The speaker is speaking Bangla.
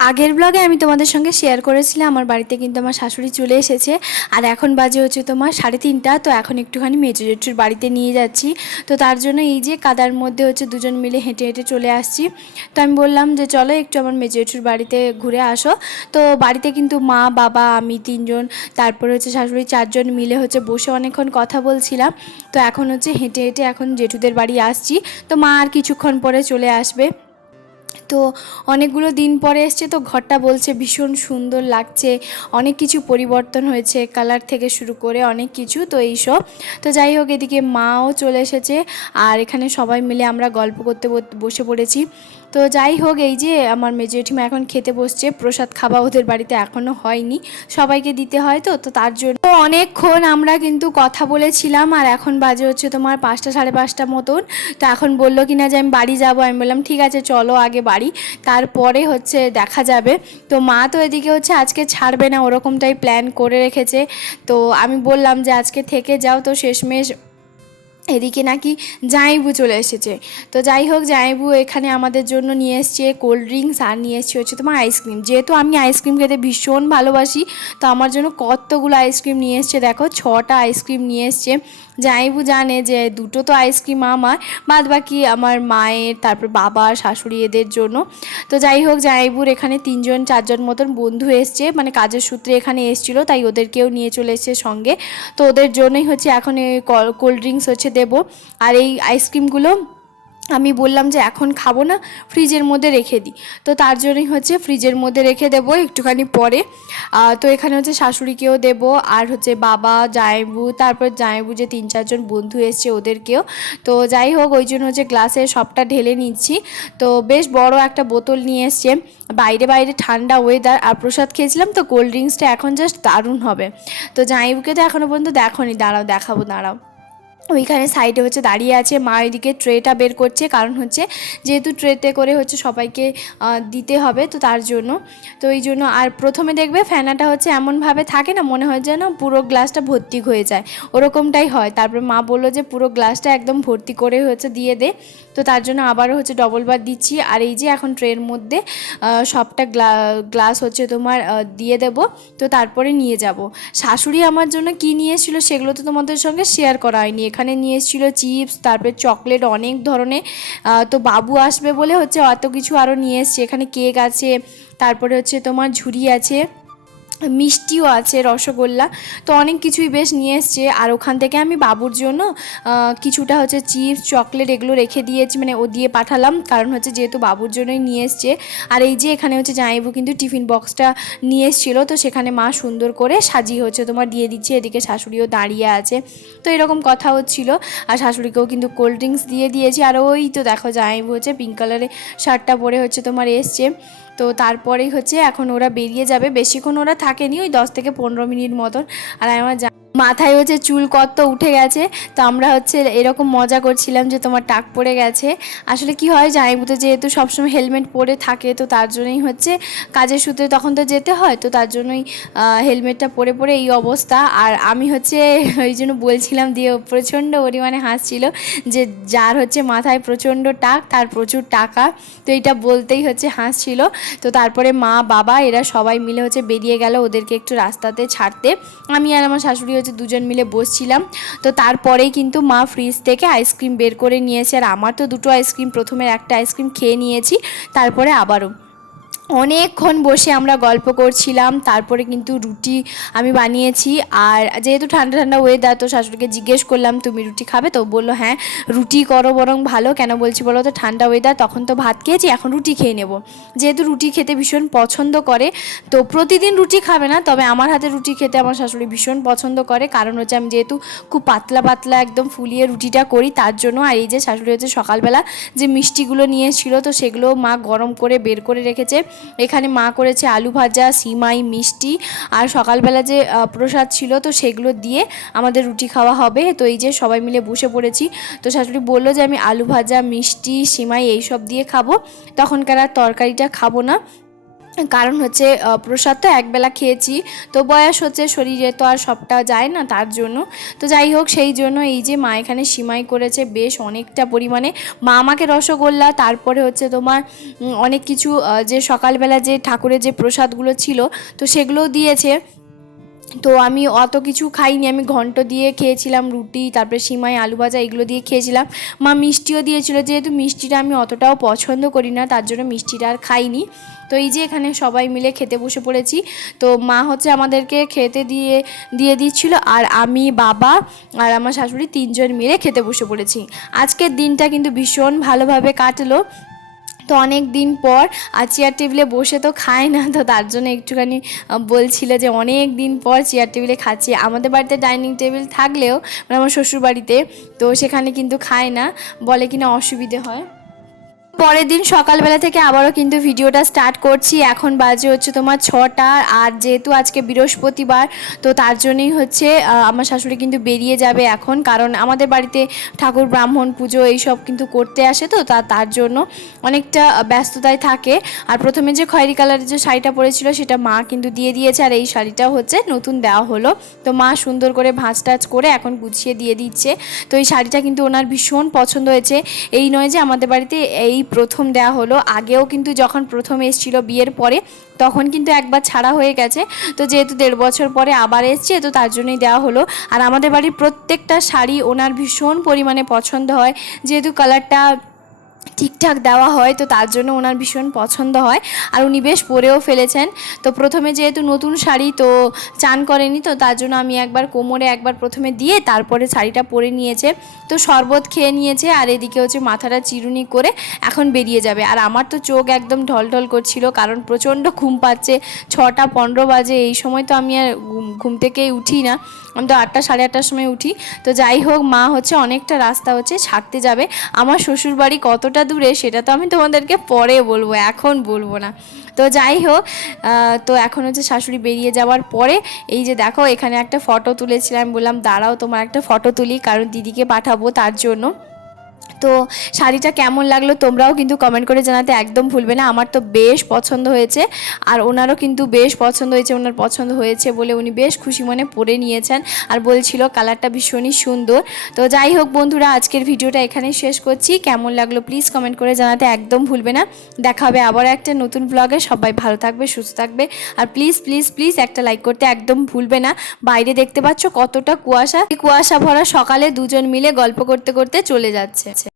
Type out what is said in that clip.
আগের ব্লগে আমি তোমাদের সঙ্গে শেয়ার করেছিলাম আমার বাড়িতে কিন্তু আমার শাশুড়ি চলে এসেছে। আর এখন বাজে হচ্ছে তোমার 3:30। তো এখন একটুখানি মেজো জেঠুর বাড়িতে নিয়ে যাচ্ছি। তো তার জন্য এই যে কাদার মধ্যে হচ্ছে দুজন মিলে হেঁটে হেঁটে চলে আসছি। তো আমি বললাম যে চলো একটু আমার মেজো জেঠুর বাড়িতে ঘুরে আসো। তো বাড়িতে কিন্তু মা বাবা আমি তিনজন, তারপরে হচ্ছে শাশুড়ি চারজন মিলে হচ্ছে বসে অনেকক্ষণ কথা বলছিলাম। তো এখন হচ্ছে হেঁটে হেঁটে এখন জেঠুদের বাড়ি আসছি। তো মা আর কিছুক্ষণ পরে চলে আসবে। তো অনেকগুলো দিন পরে এসছে, তো ঘরটা বলছে ভীষণ সুন্দর লাগছে, অনেক কিছু পরিবর্তন হয়েছে, কালার থেকে শুরু করে অনেক কিছু। তো এইসব, তো যাই হোক এদিকে মাও চলে এসেছে আর এখানে সবাই মিলে আমরা গল্প করতে বসে পড়েছি। তো যাই হোক এই যে আমার মেজো জেঠিমা এখন খেতে বসছে, প্রসাদ খাওয়া ওদের বাড়িতে এখনও হয়নি, সবাইকে দিতে হয়। তো তো তার জন্য তো অনেকক্ষণ আমরা কিন্তু কথা বলেছিলাম। আর এখন বাজে হচ্ছে তোমার 5টা 5:30 মতন। তো এখন বললো কিনা যে আমি বাড়ি যাব। আমি বললাম ঠিক আছে চলো আগে বাড়ি, তারপরে হচ্ছে দেখা যাবে। তো মা তো এদিকে হচ্ছে আজকে ছাড়বে না, ওরকমটাই প্ল্যান করে রেখেছে। তো আমি বললাম যে আজকে থেকে যাও। তো শেষমেশ এদিকে নাকি জামাইবু চলে এসেছে। তো যাই হোক জামাইবু এখানে আমাদের জন্য নিয়ে এসছে কোল্ড ড্রিঙ্কস আর নিয়ে এসছে হচ্ছে তোমার আইসক্রিম। যেহেতু আমি আইসক্রিম খেতে ভীষণ ভালোবাসি, তো আমার জন্য কতগুলো আইসক্রিম নিয়ে এসছে, দেখো 6টা আইসক্রিম নিয়ে এসছে। জামাইবু জানে যে দুটো তো আইসক্রিম আমার, বাদ বাকি আমার মায়ের, তারপর বাবা শাশুড়ি এদের জন্য। তো যাই হোক জামাইবুর এখানে 3জন 4জন মতন বন্ধু এসছে, মানে কাজের সূত্রে এখানে এসেছিলো, তাই ওদেরকেও নিয়ে চলে এসছে সঙ্গে। তো ওদের জন্যই হচ্ছে এখন এই কোল্ড ড্রিঙ্কস হচ্ছে দেবো। আর এই আইসক্রিমগুলো আমি বললাম যে এখন খাবো না, ফ্রিজের মধ্যে রেখে দিই। তো তার জন্যই হচ্ছে ফ্রিজের মধ্যে রেখে দেবো একটুখানি পরে। তো এখানে হচ্ছে শাশুড়িকেও দেবো আর হচ্ছে বাবা জামাইবু, তারপর জামাইবু যে 3-4জন বন্ধু এসছে ওদেরকেও। তো যাই হোক ওই জন্য হচ্ছে গ্লাসে সবটা ঢেলে নিচ্ছি। তো বেশ বড় একটা বোতল নিয়ে এসছে, বাইরে বাইরে ঠান্ডা ওয়েদার, আর প্রসাদ খেয়েছিলাম তো কোল্ড ড্রিঙ্কসটা এখন জাস্ট দারুণ হবে। তো জামাইবুকে তো এখনও পর্যন্ত দেখোনি, দাঁড়াও দেখাবো, দাঁড়াও। ওইখানে সাইডে হচ্ছে দাঁড়িয়ে আছে, মা এদিকে ট্রেটা বের করছে, কারণ হচ্ছে যেহেতু ট্রেতে করে হচ্ছে সবাইকে দিতে হবে, তো তার জন্য। তো এই জন্য আর প্রথমে দেখবে ফেনাটা হচ্ছে এমনভাবে থাকে না, মনে হয় যেন পুরো গ্লাসটা ভর্তি হয়ে যায়, ওরকমটাই হয়। তারপরে মা বললো যে পুরো গ্লাসটা একদম ভর্তি করে হচ্ছে দিয়ে দে। তো তার জন্য আবারও হচ্ছে ডবলবার দিচ্ছি। আর এই যে এখন ট্রের মধ্যে সবটা গ্লাস হচ্ছে তোমার দিয়ে দেব। তো তারপরে নিয়ে যাব। শাশুড়ি আমার জন্য কী নিয়ে এসেছিলো সেগুলো তো তোমাদের সঙ্গে শেয়ার করা হয়নি। এখানে নিয়ে এসেছিলো চিপস, তারপরে চকলেট অনেক ধরনের। তো বাবু আসবে বলে হচ্ছে অত কিছু আরও নিয়ে এসছে। এখানে কেক আছে, তারপরে হচ্ছে তোমার ঝুড়ি আছে, মিষ্টিও আছে, রসগোল্লা, তো অনেক কিছুই বেশ নিয়ে এসছে। আর ওখান থেকে আমি বাবুর জন্য কিছুটা হচ্ছে চিপস চকলেট এগুলো রেখে দিয়েছি, মানে ও দিয়ে পাঠালাম, কারণ হচ্ছে যেহেতু বাবুর জন্যই নিয়ে এসছে। আর এই যে এখানে হচ্ছে জামাইবু কিন্তু টিফিন বক্সটা নিয়ে এসেছিলো, তো সেখানে মা সুন্দর করে সাজিয়ে হচ্ছে তোমার দিয়ে দিচ্ছে। এদিকে শাশুড়িও দাঁড়িয়ে আছে, তো এরকম কথা হচ্ছিলো। আর শাশুড়িকেও কিন্তু কোল্ড ড্রিঙ্কস দিয়ে দিয়েছি। আর ওই তো দেখো জামাইবু হচ্ছে পিঙ্ক কালারের শার্টটা পরে হচ্ছে তোমার এসছে। তো তারপরেই হচ্ছে এখন ওরা বেরিয়ে যাবে, বেশিক্ষণ ওরা থাকেনি, ওই 10 থেকে 15 মিনিট মতন। আর আমার মাথায় হচ্ছে চুল কত উঠে গেছে। তো আমরা হচ্ছে এরকম মজা করছিলাম যে তোমার টাক পড়ে গেছে। আসলে কি হয় জামাইবু তো যেহেতু সবসময় হেলমেট পরে থাকে, তো তার জন্যই হচ্ছে কাজের সূত্রে তখন তো যেতে হয়, তো তার জন্যই হেলমেটটা পরে পরে এই অবস্থা। আর আমি হচ্ছে ওই জন্য বলছিলাম, দিয়ে প্রচণ্ড পরিমাণে হাসছিল যে যার হচ্ছে মাথায় প্রচণ্ড টাক তার প্রচুর টাকা, তো এইটা বলতেই হচ্ছে হাসছিল। তো তারপরে মা বাবা এরা সবাই মিলে হচ্ছে বেরিয়ে গেল ওদেরকে একটু রাস্তাতে ছাড়তে। আমি আর আমার শাশুড়ি হচ্ছে দুজন মিলে বসছিলাম। তো তারপরেই কিন্তু মা ফ্রিজ থেকে আইসক্রিম বের করে নিয়েছে। আর আমার তো দুটো আইসক্রিম, প্রথমের একটা আইসক্রিম খেয়ে নিয়েছি, তারপরে আবারও অনেকক্ষণ বসে আমরা গল্প করছিলাম। তারপরে কিন্তু রুটি আমি বানিয়েছি। আর যেহেতু ঠান্ডা ঠান্ডা ওয়েদার, তো শাশুড়িকে জিজ্ঞেস করলাম তুমি রুটি খাবে, তো বললো হ্যাঁ রুটি করো বরং ভালো। কেন বলছি বলো তো, ঠান্ডা ওয়েদার, তখন তো ভাত খেয়েছি এখন রুটি খেয়ে নেব। যেহেতু রুটি খেতে ভীষণ পছন্দ করে, তো প্রতিদিন রুটি খাবে না, তবে আমার হাতে রুটি খেতে আমার শাশুড়ি ভীষণ পছন্দ করে, কারণ হচ্ছে আমি যেহেতু খুব পাতলা পাতলা একদম ফুলিয়ে রুটিটা করি তার জন্য। আর এই যে শাশুড়ি হচ্ছে সকালবেলা যে মিষ্টিগুলো নিয়ে এসেছিলো, তো সেগুলো মা গরম করে বের করে রেখেছে। এখানে মা করেছে আলু ভাজা, সিমাই, মিষ্টি, আর সকালবেলা যে প্রসাদ ছিল তো সেগুলো দিয়ে আমাদের রুটি খাওয়া হবে। তো এই যে সবাই মিলে বসে পড়েছি। তো শাশুড়ি বললো যে আমি আলু ভাজা, মিষ্টি, সিমাই এইসব দিয়ে খাবো, তখনকার আর তরকারিটা খাবো না। কারণ হচ্ছে প্রসাদ তো একবেলা খেয়েছি, তো বয়স হচ্ছে, শরীরে তো আর সবটা যায় না, তার জন্য। তো যাই হোক, সেই জন্য এই যে মা এখানে সিমাই করেছে বেশ অনেকটা পরিমাণে। মা আমাকে রসগোল্লা, তারপরে হচ্ছে তোমার অনেক কিছু যে সকালবেলা যে ঠাকুরের যে প্রসাদগুলো ছিল তো সেগুলোও দিয়েছে। তো আমি অত কিছু খাইনি, আমি ঘন্ট দিয়ে খেয়েছিলাম, রুটি, তারপরে সিমাই, আলু ভাজা এগুলো দিয়ে খেয়েছিলাম। মা মিষ্টিও দিয়েছিল, যেহেতু মিষ্টিটা আমি অতটাও পছন্দ করি না, তার জন্য মিষ্টিটা আর খাইনি। তো এই যে এখানে সবাই মিলে খেতে বসে পড়েছি। তো মা হচ্ছে আমাদেরকে খেতে দিয়ে দিচ্ছিল, আর আমি, বাবা আর আমার শাশুড়ি তিনজন মিলে খেতে বসে পড়েছি। আজকের দিনটা কিন্তু ভীষণ ভালোভাবে কাটলো। তো অনেক দিন পর আর চেয়ার টেবিলে বসে তো খায় না, তো তার জন্য একটুখানি বলছিল যে অনেক দিন পর চেয়ার টেবিলে খাচ্ছি। আমাদের বাড়িতে ডাইনিং টেবিল থাকলেও, মানে আমার শ্বশুর বাড়িতে, তো সেখানে কিন্তু খায় না, বলে কিনা অসুবিধে হয়। পরের দিন সকালবেলা থেকে আবারও কিন্তু ভিডিওটা স্টার্ট করছি। এখন বাজে হচ্ছে তোমার 6টা, আর যেহেতু আজকে বৃহস্পতিবার তো তার জন্যই হচ্ছে আমার শাশুড়ি কিন্তু বেরিয়ে যাবে এখন, কারণ আমাদের বাড়িতে ঠাকুর ব্রাহ্মণ পুজো এইসব কিন্তু করতে আসে, তো তার জন্য অনেকটা ব্যস্ততায় থাকে। আর প্রথমে যে খয়েরি কালারের যে শাড়িটা পরেছিল সেটা মা কিন্তু দিয়ে দিয়েছে, আর এই শাড়িটাও হচ্ছে নতুন দেওয়া হলো। তো মা সুন্দর করে ভাঁজ টাজ করে এখন গুছিয়ে দিয়ে দিচ্ছে। তো এই শাড়িটা কিন্তু ওনার ভীষণ পছন্দ হয়েছে। এই নয় যে আমাদের বাড়িতে এই প্রথম দেওয়া হলো, আগেও কিন্তু যখন প্রথম এসেছিল বিয়ের পরে তখন কিন্তু একবার ছাড়া হয়ে গেছে। তো যেহেতু 1.5 বছর পরে আবার এসছে, তো তার জন্যই দেওয়া হলো। আর আমাদের বাড়ির প্রত্যেকটা শাড়ি ওনার ভীষণ পরিমাণে পছন্দ হয়, যেহেতু কালারটা ঠিকঠাক দেওয়া হয়, তো তার জন্য ওনার ভীষণ পছন্দ হয়, আর উনি বেশ পরেও ফেলেছেন। তো প্রথমে যেহেতু নতুন শাড়ি, তো চান করেনি, তো তার জন্য আমি একবার কোমরে একবার প্রথমে দিয়ে তারপরে শাড়িটা পরে নিয়েছে। তো শরবত খেয়ে নিয়েছে, আর এদিকে হচ্ছে মাথাটা চিরুনি করে এখন বেরিয়ে যাবে। আর আমার তো চোখ একদম ঢলঢল করছিল, কারণ প্রচণ্ড ঘুম পাচ্ছে। 6টা 15 বাজে, এই সময় তো আমি আর ঘুম থেকেই উঠি না, আমি তো 8টা সাড়ে 8টার সময় উঠি। তো যাই হোক, মা হচ্ছে অনেকটা রাস্তা হচ্ছে ছাড়তে যাবে। আমার শ্বশুরবাড়ি কতটা দূরে সেটা তো আমি তোমাদেরকে পরে বলবো, এখন বলবো না। তো যাই হোক, তো এখন হচ্ছে শাশুড়ি বেরিয়ে যাওয়ার পরে এই যে দেখো এখানে একটা ফটো তুলেছিলাম, বললাম দাঁড়াও তোমার একটা ফটো তুলি, কারণ দিদিকে পাঠাবো তার জন্য। তো শাড়িটা কেমন লাগলো তোমরাও কিন্তু কমেন্ট করে জানাতে একদম ভুলবে না। আমার তো বেশ পছন্দ হয়েছে, আর ওনারও কিন্তু বেশ পছন্দ হয়েছে। ওনার পছন্দ হয়েছে বলে উনি বেশ খুশি মনে পরে নিয়েছেন, আর বলছিল কালারটা ভীষণই সুন্দর। তো যাই হোক বন্ধুরা, আজকের ভিডিওটা এখানেই শেষ করছি। কেমন লাগলো প্লিজ কমেন্ট করে জানাতে একদম ভুলবে না। দেখা হবে আবার একটা নতুন ব্লগে। সবাই ভালো থাকবে, সুস্থ থাকবে, আর প্লিজ প্লিজ প্লিজ একটা লাইক করতে একদম ভুলবে না। বাইরে দেখতে পাচ্ছ কতটা কুয়াশা, কুয়াশা ভরা সকালে দুজন মিলে গল্প করতে করতে চলে যাচ্ছে।